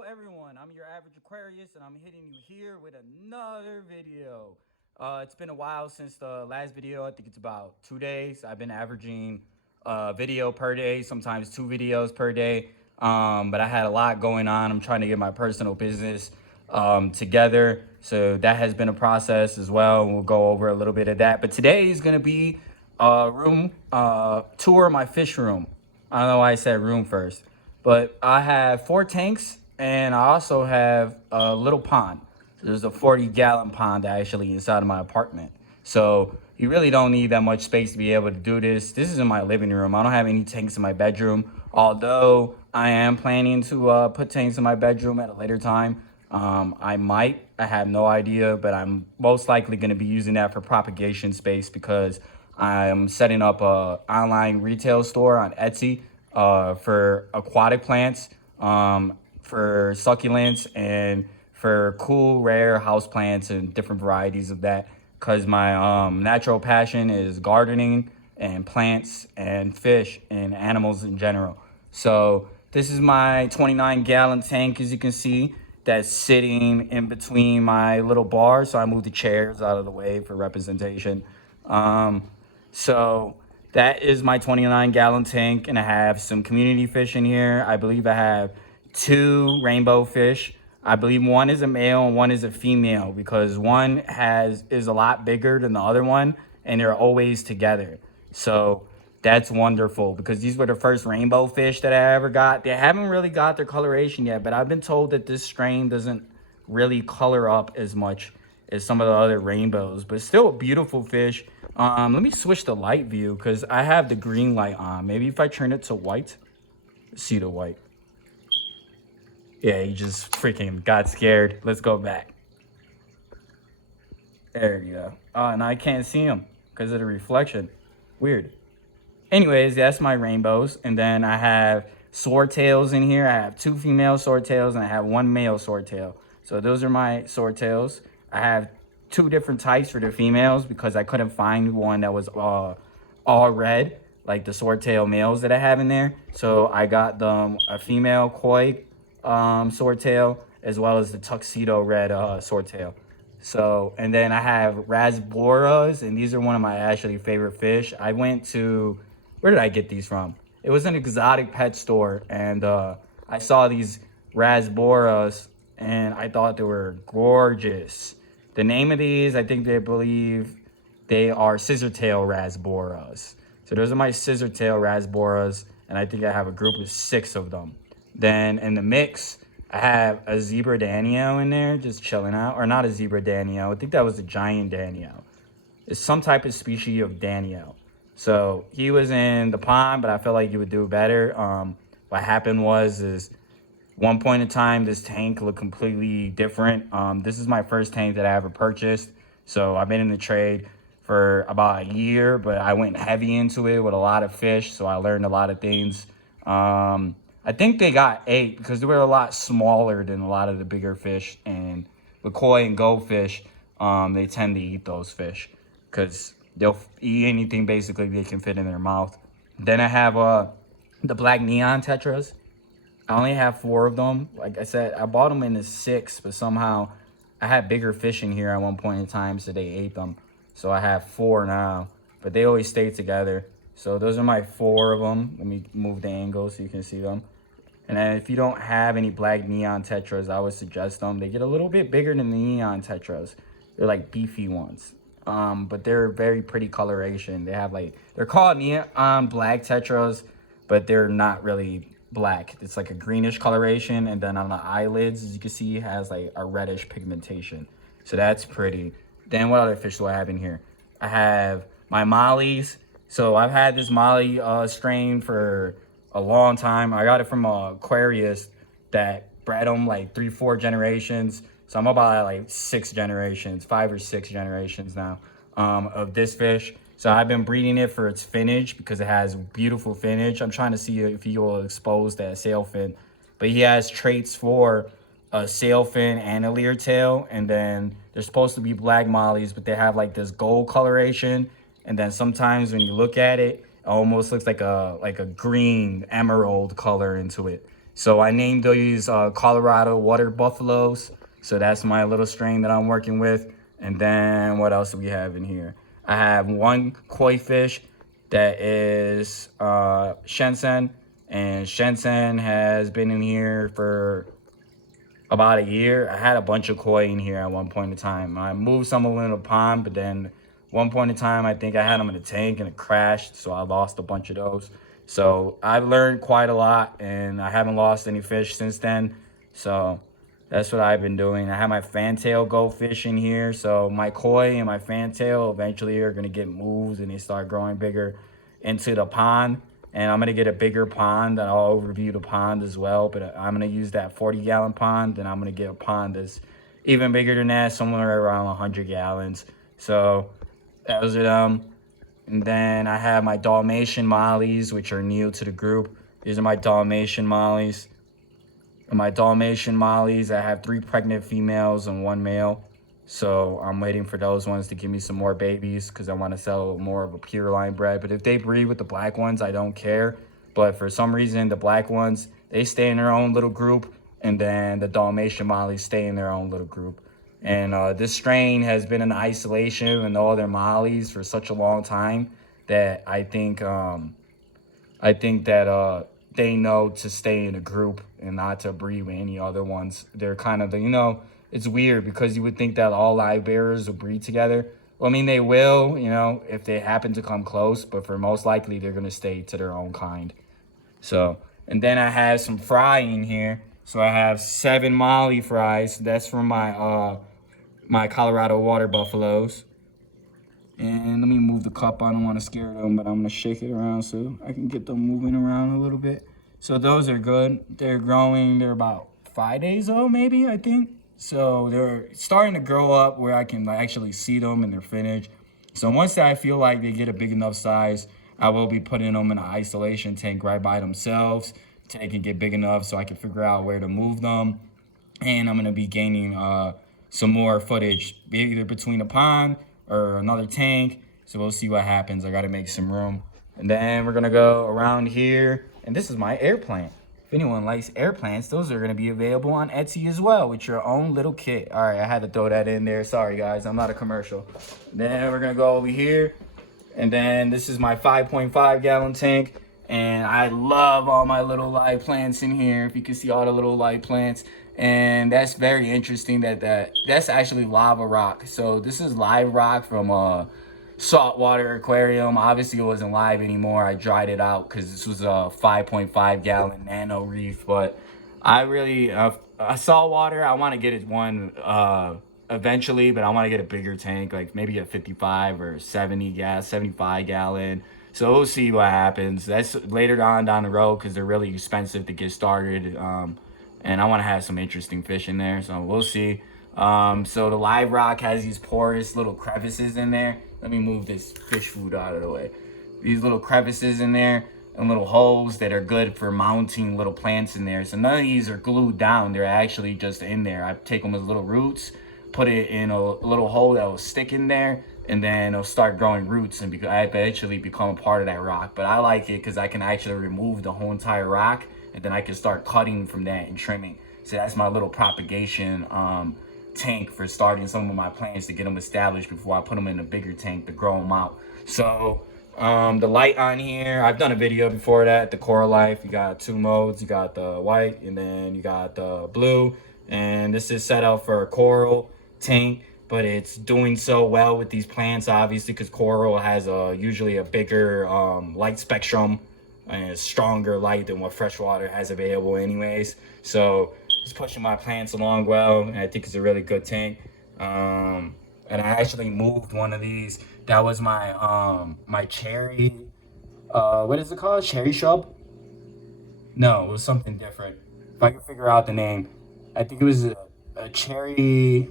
Hello everyone, I'm your average Aquarius and I'm hitting you here with another video. It's been a while since the last video. I think it's about 2 days. I've been averaging a video per day, sometimes 2 videos per day. But I had a lot going on. I'm trying to get my personal business together. So that has been a process as well. We'll go over a little bit of that. But today is going to be a room tour of my fish room. I don't know why I said room first. But I have 4 tanks and I also have a little pond. There's a 40-gallon pond actually inside of my apartment. So you really don't need that much space to be able to do this. This is in my living room. I don't have any tanks in my bedroom, although I am planning to put tanks in my bedroom at a later time. I might, I have no idea, but I'm most likely going to be using that for propagation space because I'm setting up a online retail store on Etsy for aquatic plants, for succulents, and for cool, rare house plants and different varieties of that. Because my natural passion is gardening and plants and fish and animals in general. So this is my 29-gallon tank, as you can see, that's sitting in between my little bar. So I moved the chairs out of the way for representation. So that is my 29-gallon tank, and I have some community fish in here. I believe I have 2 rainbow fish. I believe one is a male and one is a female because one is a lot bigger than the other one, and they're always together. So that's wonderful because these were the first rainbow fish that I ever got. They haven't really got their coloration yet, but I've been told that this strain doesn't really color up as much as some of the other rainbows, but still a beautiful fish. Let me switch the light view because I have the green light on. Maybe if I turn it to white, see the white. Yeah, he just freaking got scared. Let's go back. There you go. And I can't see him because of the reflection. Weird. Anyways, that's my rainbows. And then I have swordtails in here. I have 2 female swordtails and I have 1 male swordtail. So those are my swordtails. I have 2 different types for the females because I couldn't find one that was all red, like the swordtail males that I have in there. So I got them a female koi swordtail as well as the tuxedo red swordtail. So, and then I have rasboras, and these are one of my actually favorite fish. I went to, where did I get these from? It was an exotic pet store, and I saw these rasboras, and I thought they were gorgeous. The name of these, I think they believe they are scissortail rasboras. So those are my scissortail rasboras, and I think I have a group of 6 of them. Then in the mix, I have a zebra danio in there just chilling out. Or not a zebra danio. I think that was a giant danio. It's some type of species of danio. So he was in the pond, but I felt like he would do better. What happened is one point in time, this tank looked completely different. This is my first tank that I ever purchased. So I've been in the trade for about a year, but I went heavy into it with a lot of fish. So I learned a lot of things. I think they got 8 because they were a lot smaller than a lot of the bigger fish. And with koi and goldfish, they tend to eat those fish because they'll eat anything basically they can fit in their mouth. Then I have the black neon tetras. I only have 4 of them. Like I said, I bought them in the 6, but somehow I had bigger fish in here at one point in time, so they ate them. So I have 4 now, but they always stay together. So those are my 4 of them. Let me move the angle so you can see them. And then if you don't have any black neon tetras, I would suggest them. They get a little bit bigger than the neon tetras. They're like beefy ones. But they're very pretty coloration. They have they're called neon black tetras, but they're not really black. It's like a greenish coloration. And then on the eyelids, as you can see, it has like a reddish pigmentation. So that's pretty. Then what other fish do I have in here? I have my mollies. So I've had this molly strain for a long time. I got it from Aquarius that bred them like 3-4 generations. So I'm about at like 6 generations, 5 or 6 generations now of this fish. So I've been breeding it for its finnage because it has beautiful finnage. I'm trying to see if he will expose that sailfin. But he has traits for a sailfin and a leer tail. And then they're supposed to be black mollies, but they have like this gold coloration. And then sometimes when you look at it, it almost looks like a green emerald color into it. So I named these Colorado water buffaloes. So that's my little strain that I'm working with. And then what else do we have in here? I have one koi fish that is Shenzhen, and Shenzhen has been in here for about a year. I had a bunch of koi in here at one point in time. I moved some of them in a pond, but then one point in time, I think I had them in a tank and it crashed, so I lost a bunch of those. So I've learned quite a lot, and I haven't lost any fish since then. So that's what I've been doing. I have my fantail goldfish in here, so my koi and my fantail eventually are gonna get moved and they start growing bigger into the pond. And I'm gonna get a bigger pond, and I'll overview the pond as well. But I'm gonna use that 40-gallon pond, and I'm gonna get a pond that's even bigger than that, somewhere around 100 gallons. So those are them. And then I have my Dalmatian mollies, which are new to the group. These are my Dalmatian mollies. And my Dalmatian mollies, I have 3 pregnant females and 1 male. So I'm waiting for those ones to give me some more babies because I want to sell more of a pure line bred. But if they breed with the black ones, I don't care. But for some reason, the black ones, they stay in their own little group. And then the Dalmatian mollies stay in their own little group. And this strain has been in isolation with all their mollies for such a long time that I think that they know to stay in a group and not to breed with any other ones. They're kind of it's weird because you would think that all live bearers will breed together. Well, I mean, they will, if they happen to come close, but for most likely, they're going to stay to their own kind. So, and then I have some fry in here. So I have 7 molly fries. That's from my Colorado water buffaloes. And let me move the cup. I don't want to scare them, but I'm going to shake it around so I can get them moving around a little bit. So those are good. They're growing. They're about 5 days old, maybe, I think. So they're starting to grow up where I can actually see them and they're finished. So once I feel like they get a big enough size, I will be putting them in an isolation tank right by themselves till they can get big enough so I can figure out where to move them. And I'm going to be gaining some more footage, either between the pond or another tank. So we'll see what happens. I got to make some room. And then we're going to go around here. And this is my air plant. If anyone likes air plants, those are going to be available on Etsy as well with your own little kit. All right, I had to throw that in there. Sorry, guys. I'm not a commercial. Then we're going to go over here. And then this is my 5.5 gallon tank. And I love all my little live plants in here. If you can see all the little live plants. And that's very interesting that's actually lava rock. So this is live rock from a saltwater aquarium. Obviously it wasn't live anymore. I dried it out because this was a 5.5 gallon nano reef. But I really, a saltwater, I want to get it one eventually, but I want to get a bigger tank, like maybe a 55 or 75 gallon. So we'll see what happens. That's later on down the road because they're really expensive to get started. And I want to have some interesting fish in there, so we'll see. So the live rock has these porous little crevices in there. Let me move this fish food out of the way. These little crevices in there and little holes that are good for mounting little plants in there. So none of these are glued down. They're actually just in there. I take them as little roots, put it in a little hole that will stick in there, and then it'll start growing roots and eventually become a part of that rock. But I like it because I can actually remove the whole entire rock, and then I can start cutting from that and trimming. So that's my little propagation tank for starting some of my plants to get them established before I put them in a bigger tank to grow them out. So the light on here, I've done a video before that, the Coral Life. You got 2 modes. You got the white and then you got the blue. And this is set up for a coral tank, but it's doing so well with these plants, obviously, because coral has usually a bigger light spectrum and a stronger light than what freshwater has available anyways. So it's pushing my plants along well, and I think it's a really good tank. And I actually moved one of these. That was my my cherry, what is it called? Cherry shrub? No, it was something different. If I can figure out the name. I think it was a cherry.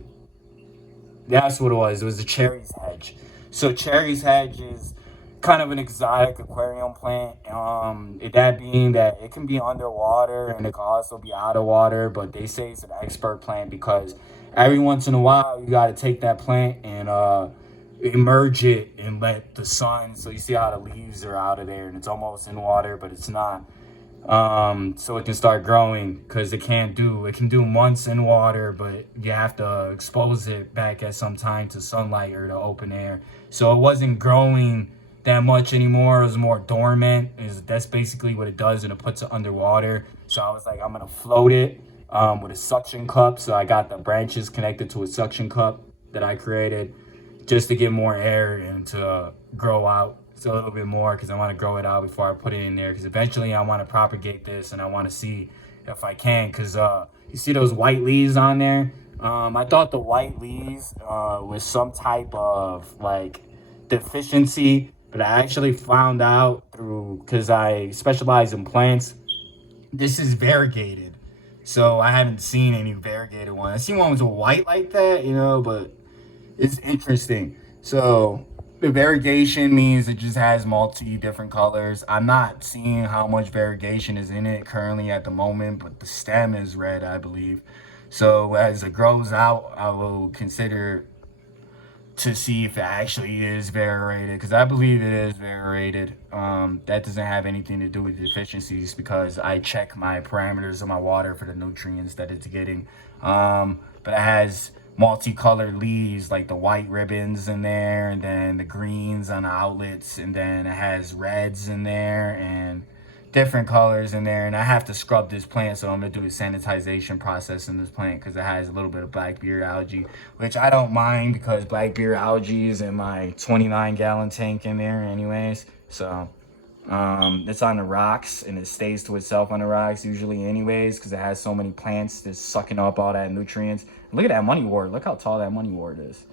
That's what it was. It was a cherry's hedge. So cherry's hedge is kind of an exotic aquarium plant. That being that it can be underwater and it can also be out of water, but they say it's an expert plant because every once in a while you got to take that plant and immerse it and let the sun. So you see how the leaves are out of there and it's almost in water, but it's not. so it can start growing, because it can do months in water, but you have to expose it back at some time to sunlight or to open air. So it wasn't growing that much anymore. It was more dormant. That's basically what it does, and it puts it underwater. So I was like, I'm gonna float it with a suction cup. So I got the branches connected to a suction cup that I created, just to get more air and to grow out a little bit more, because I want to grow it out before I put it in there, because eventually I want to propagate this, and I want to see if I can, because you see those white leaves on there. I thought the white leaves was some type of like deficiency, but I actually found out through, because I specialize in plants, this is variegated. So I haven't seen any variegated one. I seen one with white like that, but it's interesting. So the variegation means it just has multi different colors. I'm not seeing how much variegation is in it currently at the moment, but the stem is red, I believe. So as it grows out, I will consider to see if it actually is variegated, because I believe it is variegated. That doesn't have anything to do with deficiencies, because I check my parameters of my water for the nutrients that it's getting. But it has multicolored leaves, like the white ribbons in there, and then the greens on the outlets, and then it has reds in there and different colors in there. And I have to scrub this plant, so I'm gonna do a sanitization process in this plant, because it has a little bit of black beard algae, which I don't mind, because black beard algae is in my 29-gallon tank in there anyways. So it's on the rocks, and it stays to itself on the rocks usually anyways, because it has so many plants that's sucking up all that nutrients. Look at that money wort. Look how tall that money wort is.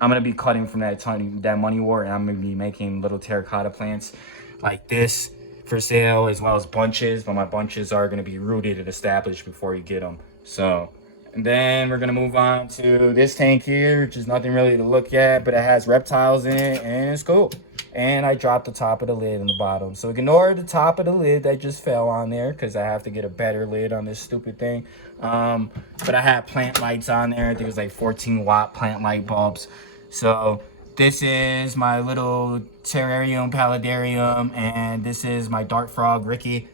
I'm gonna be cutting from that money wort, and I'm gonna be making little terracotta plants like this for sale, as well as bunches, but my bunches are going to be rooted and established before you get them. So, and then we're going to move on to this tank here, which is nothing really to look at, but it has reptiles in it, and it's cool. And I dropped the top of the lid in the bottom, so ignore the top of the lid that just fell on there, because I have to get a better lid on this stupid thing. But I had plant lights on there. I think it was like 14-watt plant light bulbs. So this is my little terrarium paludarium, and this is my dart frog Ricky.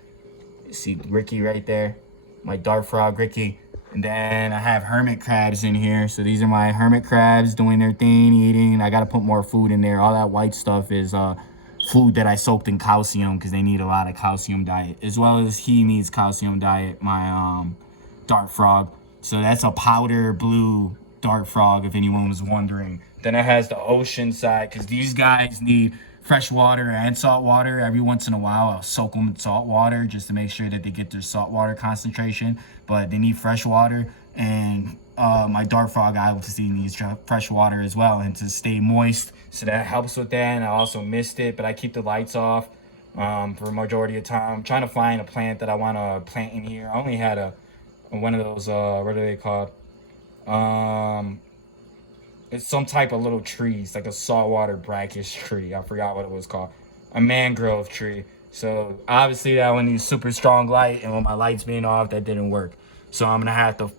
You see Ricky right there, my dart frog Ricky. And then I have hermit crabs in here. So these are my hermit crabs doing their thing, eating. I gotta put more food in there. All that white stuff is food that I soaked in calcium, because they need a lot of calcium diet, as well as he needs calcium diet, my dart frog. So that's a powder blue dart frog, if anyone was wondering. Then it has the ocean side, because these guys need fresh water and salt water. Every once in a while, I'll soak them in salt water just to make sure that they get their salt water concentration. But they need fresh water, and my dart frog obviously needs fresh water as well, and to stay moist. So that helps with that. And I also missed it, but I keep the lights off for a majority of the time. I'm trying to find a plant that I want to plant in here. I only had one of those, what are they called? It's some type of little tree. It's like a saltwater brackish tree. I forgot what it was called. A mangrove tree. So obviously that one needs super strong light, and with my lights being off, that didn't work. So I'm gonna have to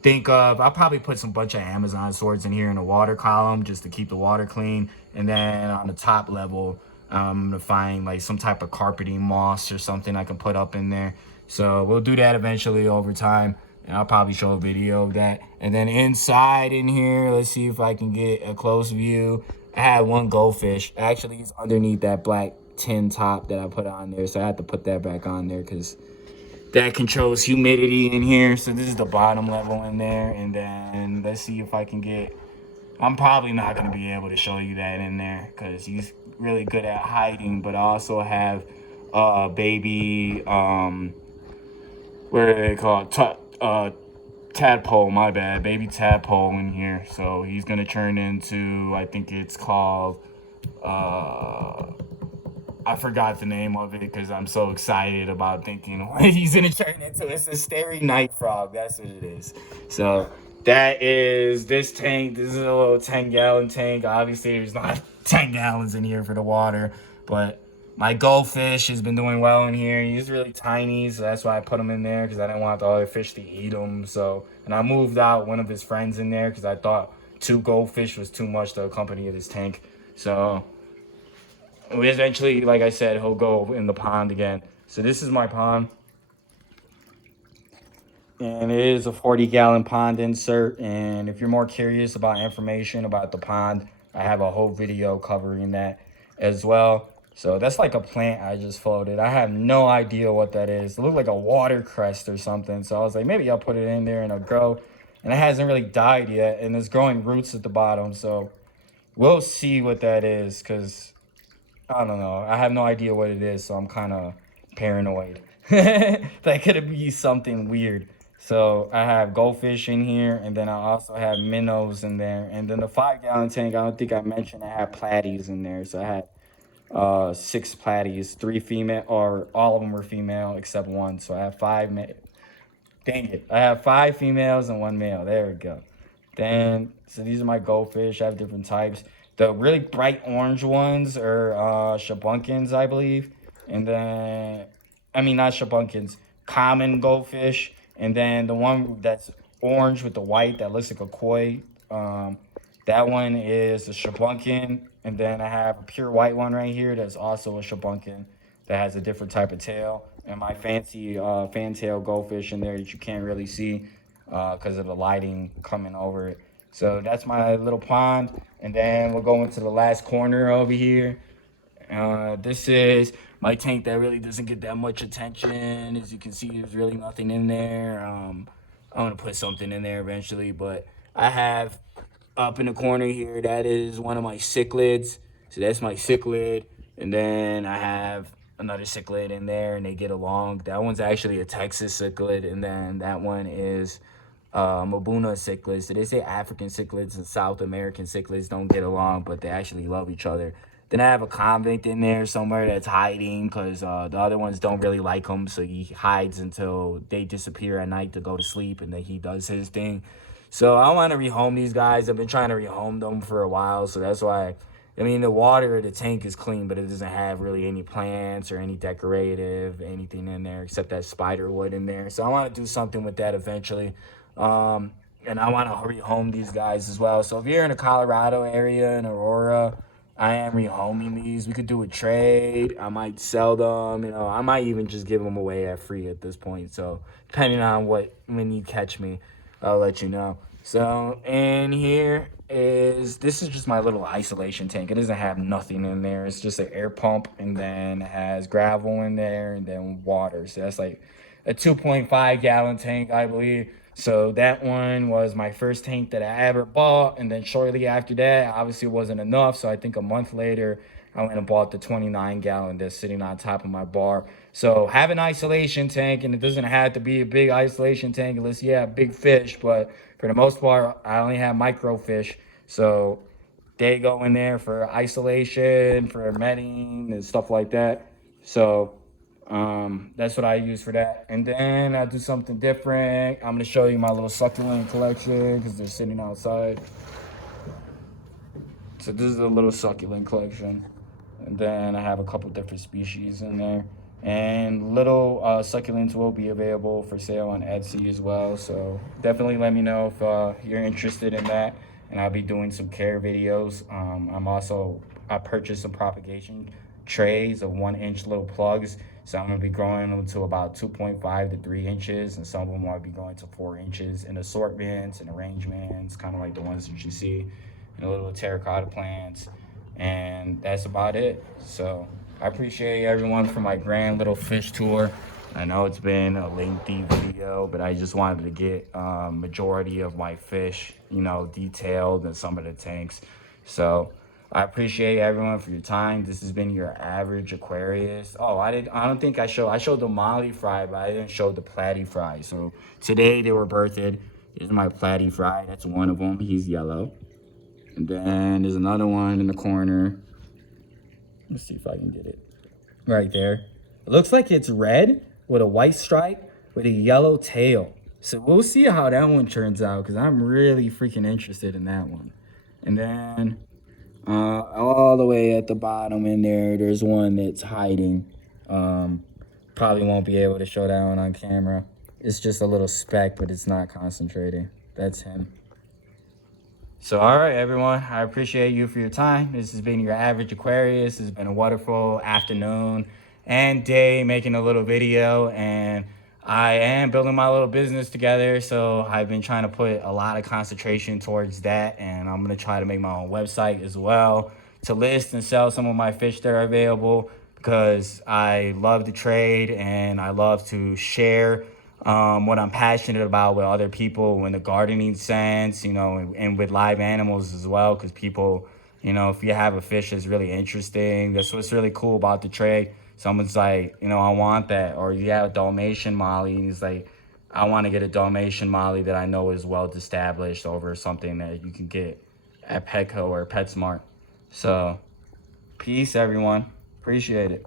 think of, I'll probably put some bunch of Amazon swords in here in the water column, just to keep the water clean. And then on the top level, I'm gonna find like some type of carpeting moss or something I can put up in there. So we'll do that eventually over time, and I'll probably show a video of that. And then inside in here, let's see if I can get a close view. I had one goldfish. Actually, it's underneath that black tin top that I put on there, so I had to put that back on there, because that controls humidity in here. So this is the bottom level in there. And then let's see if I can get, I'm probably not going to be able to show you that in there, because he's really good at hiding. But I also have baby, what are they called? Tadpole, my bad. Baby tadpole in here. So he's going to turn into, I think it's called, I forgot the name of it, because I'm so excited about thinking what he's going to turn into. It's a starry night frog. That's what it is. So that is this tank. This is a little 10-gallon tank. Obviously, there's not 10 gallons in here for the water, but my goldfish has been doing well in here. He's really tiny, so that's why I put him in there, because I didn't want the other fish to eat him. So, and I moved out one of his friends in there, because I thought 2 goldfish was too much to accompany this tank. So we eventually, like I said, he'll go in the pond again. So this is my pond. And it is a 40-gallon pond insert. And if you're more curious about information about the pond, I have a whole video covering that as well. So that's like a plant I just floated. I have no idea what that is. It looked like a watercress or something. So I was like, maybe I'll put it in there and it'll grow. And it hasn't really died yet. And it's growing roots at the bottom. So we'll see what that is, because I don't know. I have no idea what it is, so I'm kind of paranoid. That could be something weird. So I have goldfish in here, and then I also have minnows in there. And then the 5-gallon tank, I don't think I mentioned I have platies in there. So I had 6 platies, 3 female, or all of them were female except one. So I have 5 Dang it. I have 5 females and 1 male. There we go. Then, so these are my goldfish. I have different types. The really bright orange ones are shabunkins, I believe. And then, I mean, not shabunkins, common goldfish. And then the one that's orange with the white that looks like a koi, that one is a shabunkin. And then I have a pure white one right here that's also a shabunkin that has a different type of tail. And my fancy fantail goldfish in there that you can't really see because of the lighting coming over it. So that's my little pond. And then we'll go into the last corner over here. This is my tank that really doesn't get that much attention. As you can see, there's really nothing in there. I'm going to put something in there eventually, but I have up in the corner here, that is one of my cichlids. So that's my cichlid. And then I have another cichlid in there, and they get along. That one's actually a Texas cichlid, and then that one is Mabuna cichlids. So they say African cichlids and South American cichlids don't get along, but they actually love each other. Then I have a convict in there somewhere that's hiding because the other ones don't really like him, so he hides until they disappear at night to go to sleep, and then he does his thing. So I want to rehome these guys. I've been trying to rehome them for a while, so that's why. I mean, the water of the tank is clean, but it doesn't have really any plants or any decorative, anything in there except that spider wood in there. So I want to do something with that eventually. And I want to rehome these guys as well. So if you're in the Colorado area in Aurora, I am rehoming these. We could do a trade. I might sell them. You know, I might even just give them away at free at this point. So depending on when you catch me, I'll let you know. So, and here this is just my little isolation tank. It doesn't have nothing in there. It's just an air pump, and then it has gravel in there, and then water. So that's like a 2.5-gallon tank, I believe. So that one was my first tank that I ever bought. And then shortly after that, obviously it wasn't enough. So I think a month later, I went and bought the 29-gallon that's sitting on top of my bar. So have an isolation tank, and it doesn't have to be a big isolation tank unless you have big fish. But for the most part, I only have microfish. So they go in there for isolation, for netting, and stuff like that. So that's what I use for that. And then I do something different. I'm going to show you my little succulent collection because they're sitting outside. So this is a little succulent collection. And then I have a couple different species in there. And little succulents will be available for sale on Etsy as well. So definitely let me know if you're interested in that. And I'll be doing some care videos. I purchased some propagation trays of 1-inch little plugs. So I'm going to be growing them to about 2.5 to 3 inches. And some of them will be going to 4 inches in assortments and arrangements, kind of like the ones that you see in the little terracotta plants. And that's about it. So I appreciate everyone for my grand little fish tour. I know it's been a lengthy video, but I just wanted to get majority of my fish, detailed in some of the tanks. So I appreciate everyone for your time. This has been your average Aquarius. Oh, I don't think I showed the Molly fry, but I didn't show the platy fry. So today they were birthed. This is my platy fry. That's one of them. He's yellow. And then there's another one in the corner. Let's see if I can get it. Right there. It looks like it's red with a white stripe with a yellow tail. So we'll see how that one turns out because I'm really freaking interested in that one. And then all the way at the bottom in there's one that's hiding. Probably won't be able to show that one on camera. It's just a little speck, but it's not concentrating. That's him. So, all right, everyone. I appreciate you for your time. This has been your average Aquarius. It's been a wonderful afternoon and day making a little video. And I am building my little business together, so I've been trying to put a lot of concentration towards that, and I'm gonna try to make my own website as well to list and sell some of my fish that are available because I love to trade and I love to share what I'm passionate about with other people in the gardening sense, and with live animals as well, because people, if you have a fish that's really interesting, that's what's really cool about the trade. Someone's like, I want that. Or you have a Dalmatian Molly, and he's like, I want to get a Dalmatian Molly that I know is well established over something that you can get at Petco or PetSmart. So, peace, everyone. Appreciate it.